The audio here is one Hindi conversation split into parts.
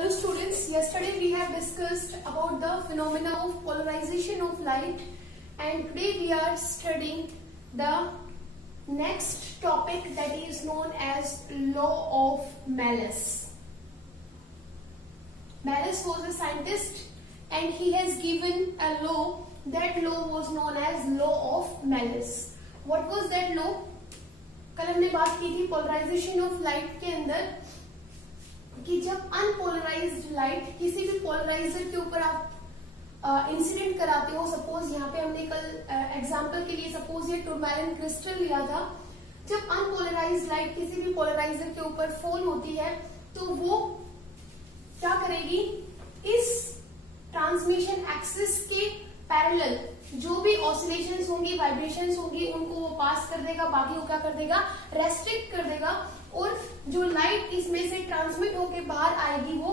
Hello students, yesterday we have discussed about the phenomena of polarization of light, and today we are studying the next topic that is known as law of Malus. Malus was a scientist and he has given a law. That law was known as law of Malus. What was that law? कल हमने बात की थी पोलराइजेशन ऑफ लाइट के अंदर कि जब अनपोलराइज्ड लाइट किसी भी पोलराइजर के ऊपर आप इंसिडेंट कराते हो, सपोज यहाँ पे हमने कल एग्जांपल के लिए सपोज ये टूरमैलिन क्रिस्टल लिया था। जब अनपोलराइज्ड लाइट किसी भी पोलराइजर के ऊपर फॉल होती है तो वो क्या करेगी, इस ट्रांसमिशन एक्सिस के पैरेलल जो भी ऑसिलेशंस होंगी, वाइब्रेशंस होंगी, उनको वो पास कर देगा, बाकी वो क्या कर देगा, रेस्ट्रिक्ट कर देगा, और जो लाइट इसमें से ट्रांसमिट होके बाहर आएगी वो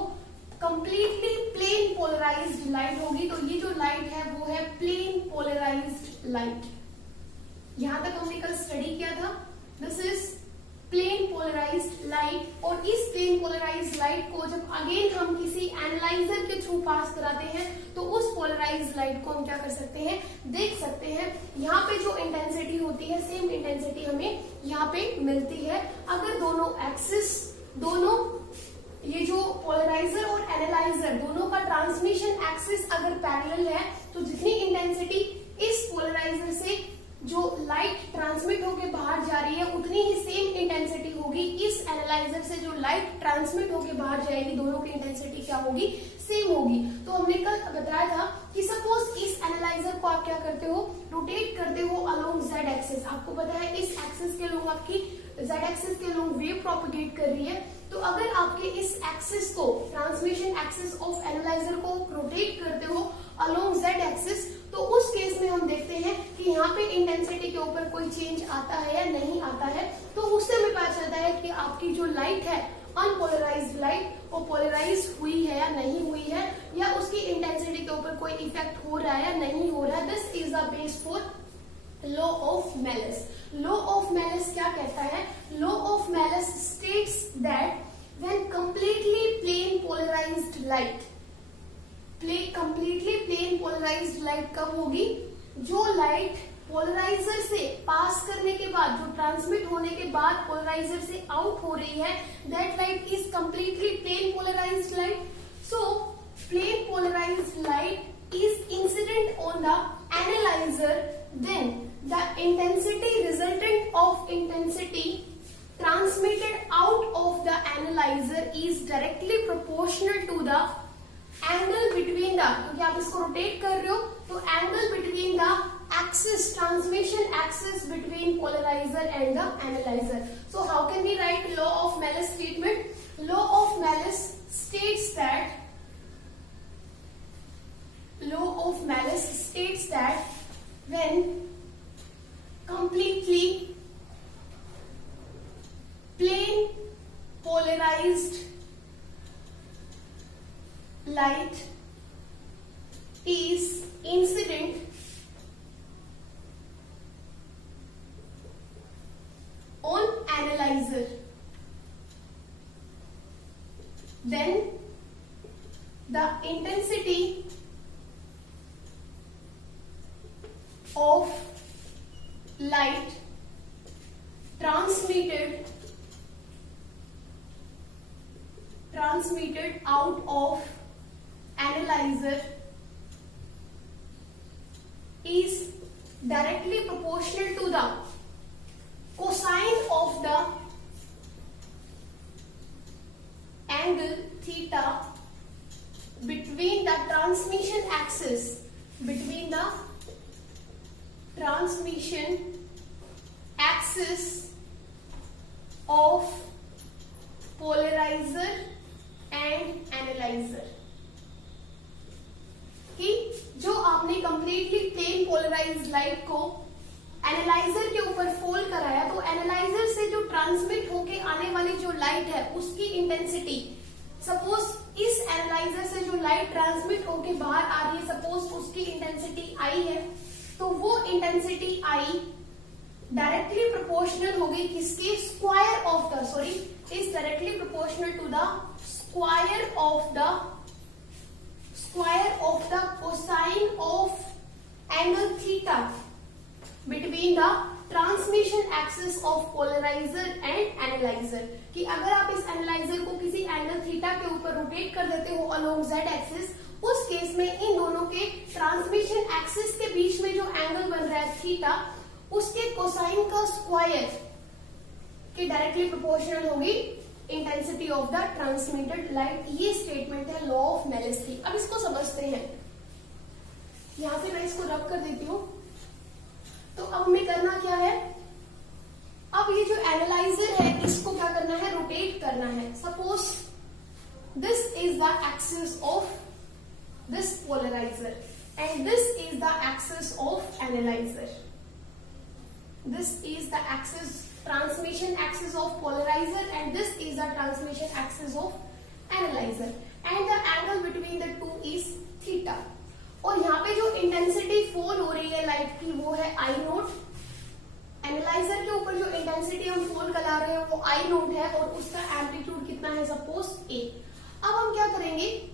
कंप्लीटली प्लेन पोलराइज्ड लाइट होगी। तो ये जो लाइट है वो है प्लेन पोलराइज्ड लाइट। यहां तक हमने कल स्टडी किया था। This is plane polarised light, और इस प्लेन पोलराइज्ड लाइट को जब अगेन हम किसी एनालाइजर के थ्रू पास कराते हैं तो उस पोलराइज्ड लाइट को हम क्या कर सकते हैं, देख सकते हैं। यहाँ पे जो इंटेंसिटी होती है सेम इंटेंसिटी हमें यहाँ पे मिलती है। अगर दोनों एक्सिस, दोनों ये जो पोलराइजर और एनालाइजर दोनों का ट्रांसमिशन एक्सिस अगर पैरेलल है तो जितनी इंटेंसिटी इस पोलराइजर से जो लाइट ट्रांसमिट होके बाहर जा रही है उतनी ही सेम इंटेंसिटी होगी इस एनालाइजर से जो लाइट ट्रांसमिट होके बाहर जाएगी। दोनों की इंटेंसिटी क्या होगी, सेम होगी। तो हमने कल बताया था कि सपोज इस एनालाइजर को आप क्या करते हो, रोटेट करते हो अलोंग जेड एक्सिस। आपको पता है इस एक्सिस के लोग आपकी जेड एक्सिस के लोग वेव प्रोपिगेट कर रही है। तो अगर आपके इस एक्सिस को, ट्रांसमिशन एक्सिस ऑफ एनालाइजर को रोटेट करते हो अलोंग जेड एक्सिस, तो उस केस में हम देखते हैं कि यहाँ पे इंटेंसिटी के ऊपर कोई चेंज आता है या नहीं आता है। तो उससे हमें पता चलता है कि आपकी जो लाइट है अनपोलराइज्ड लाइट, वो पोलराइज हुई है या नहीं हुई है, या उसकी इंटेंसिटी के ऊपर कोई इफेक्ट हो रहा है या नहीं हो रहा है। This is the base for law of Malus. Law of Malus क्या कहता है? Law of Malus states that when completely plane polarized light, completely plane polarized light कब होगी? जो लाइट पोलराइजर से पास करने के बाद, जो ट्रांसमिट होने के बाद पोलराइजर से आउट हो रही है, that light is completely plane polarised light. So plane polarised light is incident on the analyser, then the intensity resultant of intensity transmitted out of the analyzer is directly proportional to the angle between the, क्योंकि आप इसको रोटेट कर रहे हो तो angle between the axis, transmission axis between polarizer and the analyzer. So how can we write law of Malus statement? Law of Malus states that when completely plane polarized light is incident on analyzer, then the intensity of light transmitted out of analyzer is directly proportional to the cosine of the angle theta between the transmission axis, of polarizer and analyzer. कि जो आपने कंप्लीटली प्लेन पोलराइज्ड लाइट को एनालाइजर के ऊपर फॉल कराया, तो एनालाइजर से जो ट्रांसमिट होके आने वाली जो लाइट है उसकी इंटेंसिटी, सपोज इस एनालाइजर से जो लाइट ट्रांसमिट होके बाहर आ रही है, सपोज उसकी इंटेंसिटी आई है, तो वो इंटेंसिटी आई डायरेक्टली प्रोपोर्शनल होगी किसके, square of the, is directly proportional to the square of the cosine of angle theta between the transmission axis of polariser and analyser, कि अगर आप इस एनालाइजर को किसी एंगल थीटा के ऊपर रोटेट कर देते हो अलोंग जेड एक्सिस, उस केस में इन दोनों के ट्रांसमिशन एक्सिस के बीच में जो एंगल बन रहा है थीटा, उसके कोसाइन का स्क्वायर के डायरेक्टली प्रोपोर्शनल होगी intensity of the transmitted light. ये स्टेटमेंट है लॉ ऑफ मेलिस की। अब इसको समझते हैं। यहां से मैं इसको रब कर देती हूं। तो अब हमें करना क्या है, अब ये जो एनालाइजर है इसको क्या करना है, रोटेट करना है। Suppose this is the axis of this polariser and this is the axis of analyser. This is the axis, transmission axis of polariser and this is the transmission axis of analyser and the angle between the two is theta. और यहाँ पे जो इंटेंसिटी फॉल हो रही है लाइट की वो है आई नोट। एनालाइजर के ऊपर जो इंटेंसिटी हम फॉल करा रहे हैं वो आई नोट है और उसका एम्पलीट्यूड कितना है, सपोज ए। अब हम क्या करेंगे,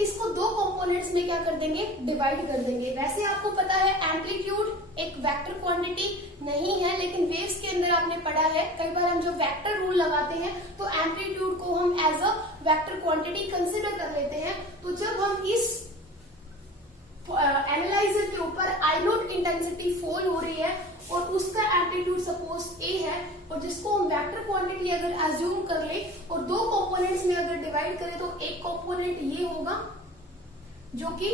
इसको दो कंपोनेंट्स में क्या कर देंगे, डिवाइड कर देंगे। वैसे आपको पता है एम्पलीट्यूड एक वेक्टर क्वांटिटी नहीं है, लेकिन वेव्स के अंदर आपने पढ़ा है कई बार हम जो वेक्टर रूल लगाते हैं तो एम्पलीट्यूड को हम as a vector quantity consider कर लेते हैं। तो जब हम इस एनालाइजर के ऊपर आई नोट इंटेंसिटी फॉल हो रही है और उसका एम्पलीट्यूड सपोज ए है, और जिसको हम वेक्टर क्वांटिटी अगर एज्यूम कर ले और दो कंपोनेंट्स में अगर डिवाइड करें तो एक कंपोनेंट ये होगा जो कि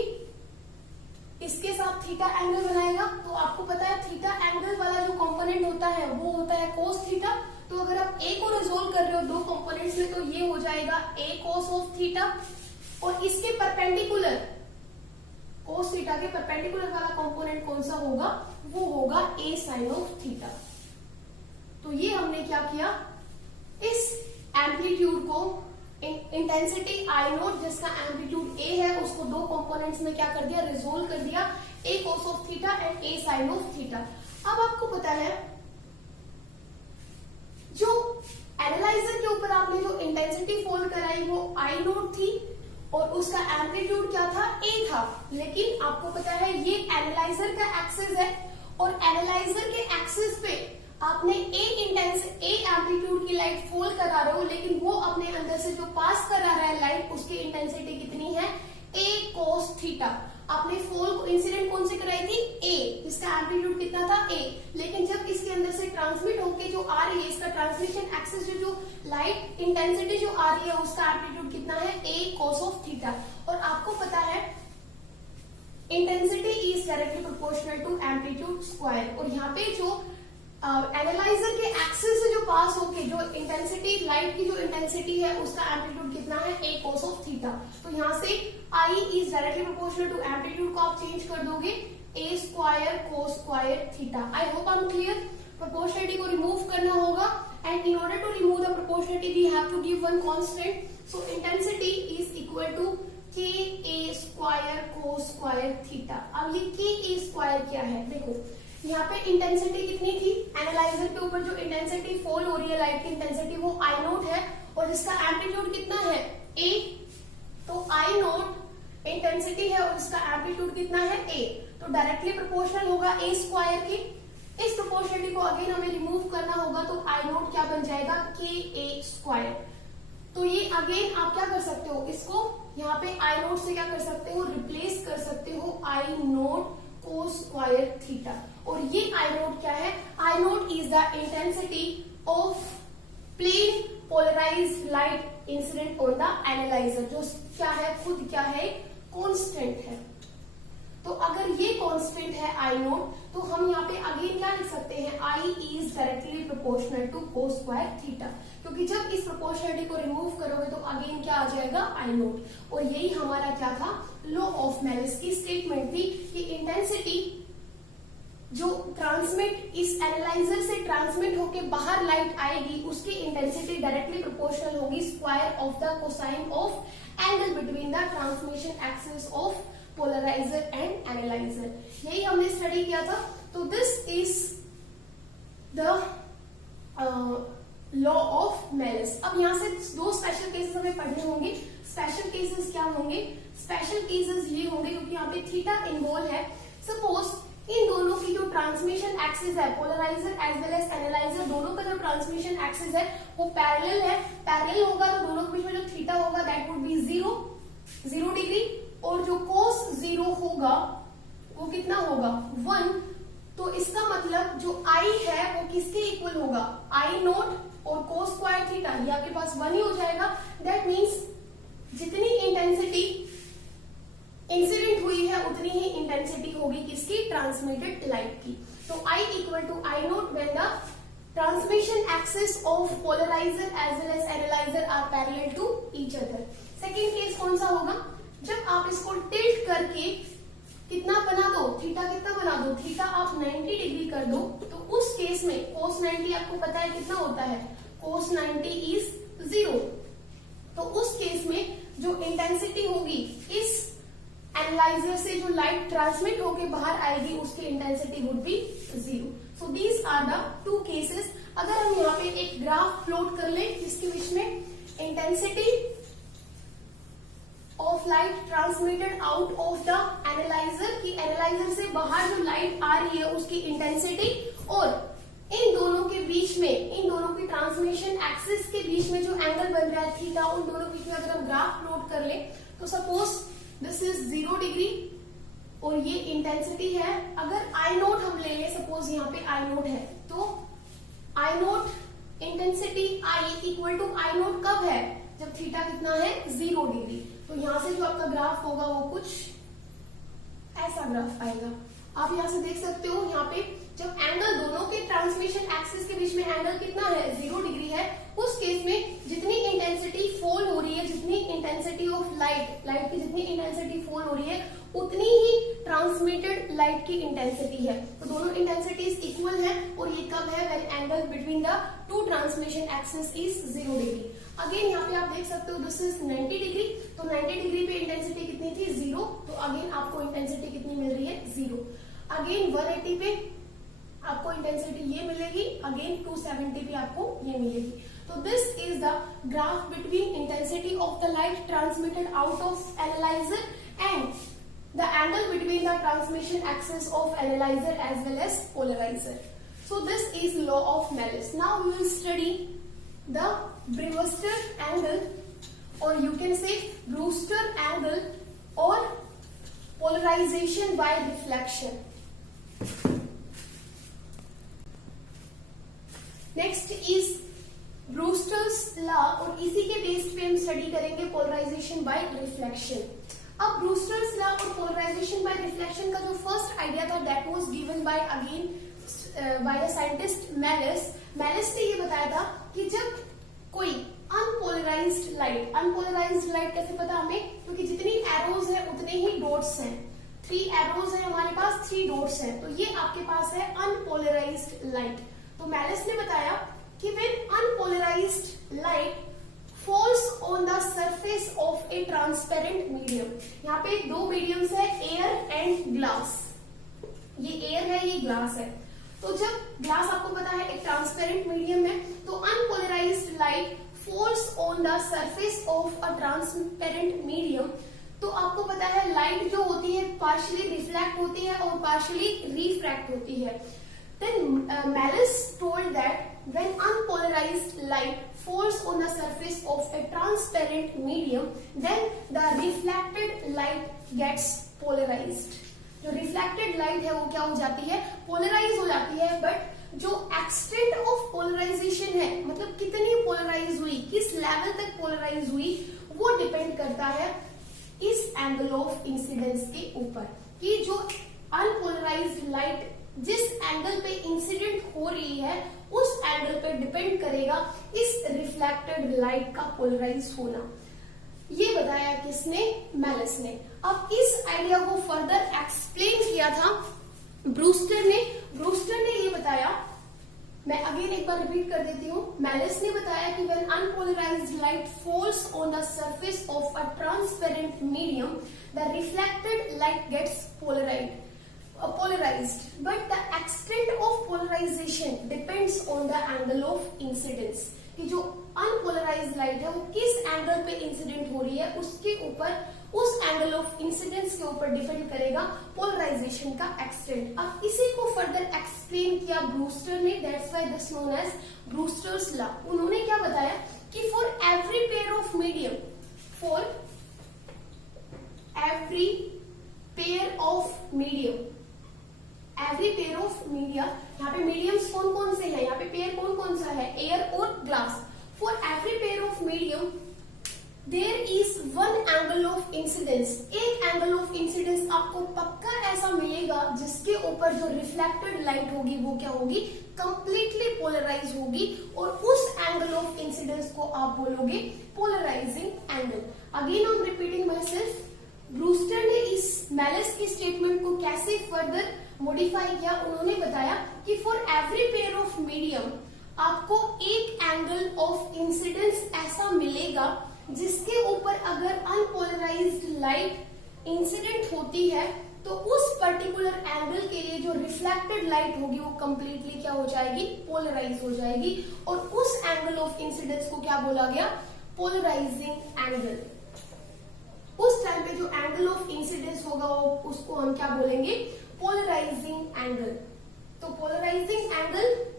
इसके साथ थीटा एंगल बनाएगा। तो आपको पता है थीटा एंगल वाला जो कंपोनेंट होता है वो होता है कोस थीटा। तो अगर आप ए को रिजोल्व कर रहे हो दो कंपोनेंट्स में तो ये हो जाएगा ए कोस ऑफ थीटा, और इसके परपेंडिकुलर कोस थीटा के परपेंडिकुलर वाला कंपोनेंट कौन सा होगा, वो होगा ए साइन ऑफ थीटा। तो ये हमने क्या किया, इस एम्पलीट्यूड को इंटेंसिटी आई नोट जिसका एम्पलीट्यूड ए है उसको दो कंपोनेंट्स में क्या कर दिया, रिजोल्व कर दिया, A cos of theta and A sine of theta. अब आपको पता है जो एनालाइजर के ऊपर आपने जो इंटेंसिटी फॉल कराई वो आई नोट थी और उसका एम्पलीट्यूड क्या था, ए था। लेकिन आपको पता है ये एनालाइजर का एक्सिस है और एनालाइजर के एक्सिस पे आपने ए एम्पलीट्यूड की लाइट फॉल करा रहे हो, लेकिन वो अपने अंदर से जो पास करा रहा है लाइट उसकी इंटेंसिटी कितनी है, ए कोस थीटा। आपने फॉल इंसिडेंट कौन से कराई थी, ए, इसका एम्पलीट्यूड कितना था, ए। लेकिन जब इसके अंदर से ट्रांसमिट होके जो आ रही है, इसका ट्रांसमिशन एक्सिस जो लाइट इंटेंसिटी जो आ रही है उसका एम्पलीट्यूड कितना है, ए कोस ऑफ थीटा। और आपको पता है intensity is directly proportional to amplitude square. और यहाँ पे जो एनालाइजर के एक्सिस से जो पास होके जो इंटेंसिटी लाइट की जो इंटेंसिटी है उसका एम्पलीट्यूड कितना है, ए कोस ऑफ थीटा। तो यहाँ से I is directly proportional to amplitude को आप चेंज कर दोगे A square cos square theta. I hope I am clear. Proportionality को रिमूव करना होगा and in order to remove the proportionality we have to give one constant. So intensity is equal to K A square cos square theta. अब ये के ए स्क्वायर क्या है, देखो यहाँ पे इंटेंसिटी कितनी थी, एनालाइजर के ऊपर जो इंटेंसिटी फॉल हो रही है लाइट की इंटेंसिटी वो आई नोट है और जिसका एम्पलीट्यूड कितना है, ए। तो आई नोट इंटेंसिटी है और इसका एम्पलीट्यूड कितना है, ए। तो डायरेक्टली प्रोपोर्शनल होगा ए स्क्वायर की। इस प्रोपोर्शनलिटी को अगेन हमें रिमूव करना होगा तो आई नोट क्या बन जाएगा, के ए स्क्वायर। तो ये अगेन आप क्या कर सकते हो, इसको यहाँ पे आई नोट से क्या कर सकते हो, रिप्लेस कर सकते हो I naught cos square theta. और ये आई नोट क्या है, I naught is the intensity of plane polarised light incident on the analyser, जो क्या है, खुद क्या है, कांस्टेंट है। तो अगर ये कांस्टेंट है आई नोट तो हम यहाँ पे अगेन क्या लिख सकते हैं, I is directly proportional to cos square theta, क्योंकि जब इस प्रोपोर्शनलिटी को रिमूव करोगे तो अगेन क्या आ जाएगा, आई नोट। और यही हमारा क्या था, लॉ ऑफ मेलिस की स्टेटमेंट थी कि इंटेंसिटी जो ट्रांसमिट इस एनालाइजर से ट्रांसमिट होके बाहर लाइट आएगी उसकी इंटेंसिटी डायरेक्टली प्रोपोर्शनल होगी square of the cosine of angle between the transmission axis of polariser and analyzer. यही हमने स्टडी किया था। तो this is the law of Malus. अब यहाँ से दो स्पेशल केसेस हमें पढ़ने होंगे। स्पेशल केसेस क्या होंगे? स्पेशल केसेस ये होंगे क्योंकि यहाँ पे थीटा इन्वॉल्व है। सपोज इन दोनों की जो ट्रांसमिशन एक्सिस है, polarizer as well as analyzer, दोनों का जो ट्रांसमिशन एक्सिस है वो पैरेलल है। पैरेलल होगा तो दोनों के बीच में जो थीटा होगा दैट वुड बी 0 डिग्री, और जो कोस 0 होगा वो कितना होगा? 1। तो इसका मतलब जो I है वो किसके इक्वल होगा? I नोट और कोस स्क्वायर थीटा, ये आपके पास 1 ही हो जाएगा। दैट मीन्स जितनी इंटेंसिटी इंसिडेंट हुई है उतनी ही इंटेंसिटी होगी किसकी? ट्रांसमिटेड लाइट की। तो I equal to I naught when the transmission axis of polarizer as well as analyzer are parallel to each other. Second case कौन सा होगा? जब आप इसको टिल्ट करके कितना बना दो, थीटा कितना बना दो, थीटा आप 90 डिग्री कर दो, तो उस केस में कोस 90 आपको पता है कितना होता है? कोस 90 इज 0। तो उस केस में जो इंटेंसिटी होगी इस एनालाइजर से जो लाइट ट्रांसमिट होके बाहर आएगी उसकी intensity would be 0। So these are the two cases. अगर हम यहाँ पे एक ग्राफ प्लॉट कर लें जिसके बीच में intensity of light transmitted out of the analyser, की एनालाइजर से बाहर जो लाइट आ रही है उसकी इंटेंसिटी, और इन दोनों के बीच में, इन दोनों की ट्रांसमिशन एक्सिस के बीच में जो एंगल बन रहा है थीटा, उन दोनों के बीच में अगर हम ग्राफ प्लॉट कर ले तो सपोज दिस इज 0 डिग्री और ये इंटेंसिटी है। अगर आई नोट हम ले लें, सपोज यहाँ पे आई नोट है, तो I naught intensity I equal to I naught कब है? जब थीटा कितना है? 0 डिग्री। तो यहां से जो आपका ग्राफ होगा वो कुछ ऐसा ग्राफ आएगा। आप यहां से देख सकते हो, यहाँ पे जब एंगल दोनों के ट्रांसमिशन एक्सिस के बीच में एंगल कितना है? 0 डिग्री है। उस केस में जितनी इंटेंसिटी फॉल हो रही है, जितनी इंटेंसिटी ऑफ लाइट की जितनी इंटेंसिटी फॉल हो रही है उतनी ही ट्रांसमिटेड लाइट की इंटेंसिटी है। तो दोनों इंटेंसिटीज इक्वल है, और ये कब है? When angle between the to transmission axis is 0 degree. Again यहाँ पे आप देख सकते हो दिस इज 90 डिग्री, तो 90 डिग्री पे इंटेंसिटी कितनी थी? 0। तो अगेन आपको इंटेंसिटी कितनी मिल रही है? 0। अगेन 180 पे आपको इंटेंसिटी ये मिलेगी, अगेन 270 पे आपको ये मिलेगी। तो this is the graph between intensity of the light transmitted out of analyser and the angle between the transmission axis of analyzer as well as polarizer. So this is law of Melis. Now we will study the Brewster angle, or you can say Brewster angle, or polarization by reflection. Next is Brewster's law, और इसी के बेस पे हम स्टडी करेंगे polarization by reflection. अब ब्रूस्टर्स लॉ और पोलराइजेशन बाय रिफ्लेक्शन का जो फर्स्ट आइडिया था that was given by again by the scientist malice. Malice ने ये बताया था कि जब कोई अनपोलराइज्ड लाइट कैसे पता हमें? क्योंकि जितनी एरोज है उतने ही डॉट्स हैं। 3 एरोज है हमारे पास, 3 डॉट्स हैं, तो ये आपके पास है अनपोलराइज्ड लाइट। तो मेलिस ने बताया कि when unpolarized light falls on the surface of a transparent medium, यहाँ पे 2 मीडियम्स है, एयर एंड ग्लास। ये एयर है, ये ग्लास है। तो जब ग्लास आपको पता है एक ट्रांसपेरेंट मीडियम है, तो unpolarised light falls on the surface of a transparent medium, तो आपको पता है लाइट जो होती है पार्शियली रिफ्लेक्ट होती है और पार्शियली रिफ्रैक्ट होती है। Then Melis told that when unpolarized light falls on the surface of a transparent medium, then the reflected light gets polarized. जो reflected light है वो क्या हो जाती है? Polarize हो जाती है, but जो extent of polarization है, मतलब कितनी polarize हुई, किस level तक polarize हुई, वो depend करता है इस angle of incidence के ऊपर, कि जो unpolarized light जिस एंगल पे इंसिडेंट हो रही है उस एंगल पे डिपेंड करेगा इस रिफ्लेक्टेड लाइट का पोलराइज होना। ये बताया किसने? मेलिस ने। अब इस आइडिया को फर्दर एक्सप्लेन किया था ब्रूस्टर ने। ब्रूस्टर ने ये बताया, मैं अगेन एक बार रिपीट कर देती हूँ। मेलिस ने बताया कि when unpolarized light falls on the surface of a transparent medium, the reflected light gets polarized, but the extent of polarization depends on the angle of incidence. कि जो अनपोलराइज्ड लाइट है वो किस एंगल पे इंसिडेंट हो रही है, उसके ऊपर, उस एंगल ऑफ इंसिडेंस के ऊपर डिपेंड करेगा पोलराइजेशन का एक्सटेंट। अब इसी को फर्दर एक्सप्लेन किया ब्रूस्टर ने, that's why this known as Brewster's law. उन्होंने क्या बताया कि for every pair of medium, for every pair of medium, every pair of media, यहाँ पे मीडियम्स कौन कौन से हैं, यहाँ पे पेयर कौन कौन सा है, एयर और glass. For every pair of medium there is one angle of incidence, एक एंगल ऑफ इंसिडेंस आपको पक्का ऐसा मिलेगा जिसके ऊपर जो रिफ्लेक्टेड लाइट होगी वो क्या होगी, कंप्लीटली पोलराइज होगी, और उस एंगल ऑफ इंसिडेंस को आप बोलोगे polarizing angle. Again I am repeating myself, Brewster ने इस मेलिस की स्टेटमेंट को कैसे फर्दर मॉडिफाई किया, उन्होंने बताया कि for every pair of medium आपको एक एंगल ऑफ इंसिडेंस ऐसा मिलेगा जिसके ऊपर अगर अनपोलराइज्ड लाइट इंसिडेंट होती है तो उस पर्टिकुलर एंगल के लिए जो रिफ्लेक्टेड लाइट होगी वो कंप्लीटली क्या हो जाएगी, पोलराइज हो जाएगी, और उस एंगल ऑफ इंसिडेंस को क्या बोला गया, पोलराइजिंग एंगल। उस टाइम पे जो एंगल ऑफ इंसिडेंस होगा वो उसको हम क्या बोलेंगे, पोलराइजिंग एंगल। तो पोलराइजिंग एंगल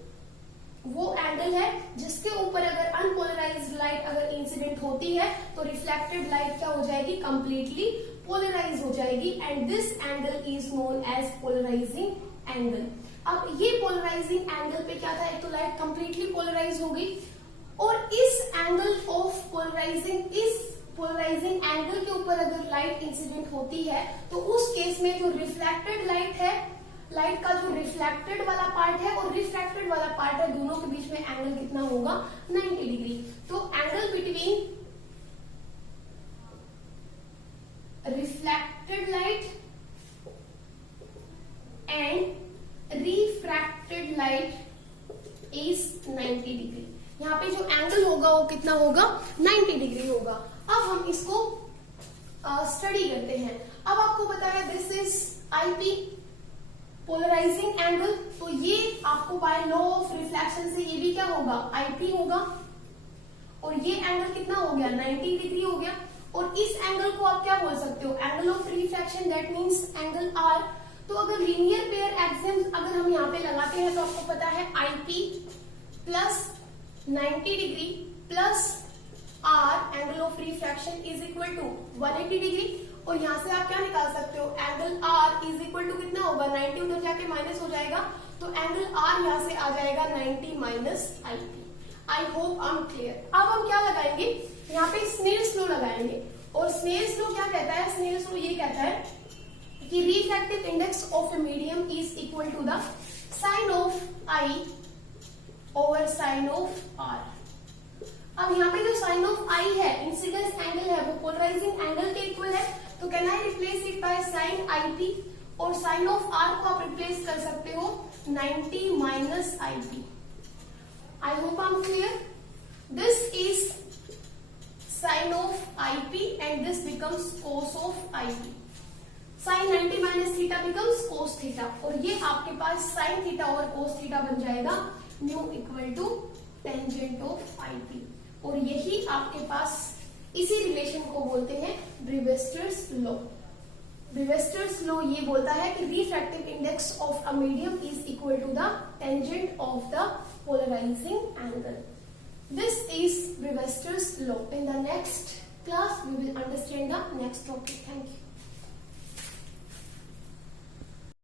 वो एंगल है जिसके ऊपर अगर अनपोलराइज्ड लाइट अगर इंसिडेंट होती है तो रिफ्लेक्टेड लाइट क्या हो जाएगी, कंप्लीटली पोलराइज हो जाएगी, and this angle is known as polarizing angle. अब ये पोलराइजिंग एंगल पे क्या था, एक तो लाइट कंप्लीटली पोलराइज हो गई, और इस एंगल ऑफ पोलराइजिंग, इस पोलराइजिंग एंगल के ऊपर अगर लाइट इंसिडेंट होती है तो उस केस में जो रिफ्लेक्टेड लाइट है, लाइट का जो रिफ्लेक्टेड वाला पार्ट है और रिफ्रैक्टेड वाला पार्ट है, दोनों के बीच में एंगल कितना होगा, 90 डिग्री। तो angle between reflected light and refracted light is 90 degree. यहाँ पे जो एंगल होगा वो कितना होगा, 90 डिग्री होगा। अब हम इसको स्टडी करते हैं। अब आपको बताया this is IP, polarizing angle, तो ये आपको बाय लॉ ऑफ रिफ्लेक्शन से ये भी क्या होगा, आईपी होगा, और ये एंगल कितना हो गया, 90 डिग्री हो गया। और इस एंगल को आप क्या बोल सकते हो, angle of refraction, that means angle R. तो अगर लीनियर पेयर एक्सिम्स अगर हम यहाँ पे लगाते हैं तो आपको पता है IP plus 90 degree plus R angle of refraction is equal to 180 degree. और यहाँ से आप क्या निकाल सकते हो, angle R is equal to कितना होगा, 90 उधर जाके माइनस हो जाएगा, तो एंगल आर यहाँ से आ जाएगा 90 minus IP. I hope I am clear. अब हम क्या लगाएंगे, यहाँ पे स्नेल्स लॉ लगाएंगे, और स्नेल्स लॉ क्या कहता है, स्नेल्स लॉ ये कहता है कि refractive index of a medium is equal to the sine of I over sine of R. अब यहाँ पे जो साइन ऑफ आई है, इंसिडेंस एंगल है, वो पोलराइजिंग एंगल के इक्वल है, तो can I replace it by sine IP, और साइन ऑफ आर को आप रिप्लेस कर सकते हो 90 minus IP. I hope I am clear. This is sine of IP and this becomes cos of IP. Sine 90 minus theta becomes cos theta, और ये आपके पास साइन थीटा और कोस थीटा बन जाएगा mu equal to tangent of IP. और यही आपके पास, इसी रिलेशन को बोलते हैं ब्रीवेस्टर्स लॉ। ब्रीवेस्टर्स लॉ ये बोलता है कि refractive index of a medium is equal to the tangent of the polarising angle. This is Brewster's law. In the next class we will understand the next topic. Thank you.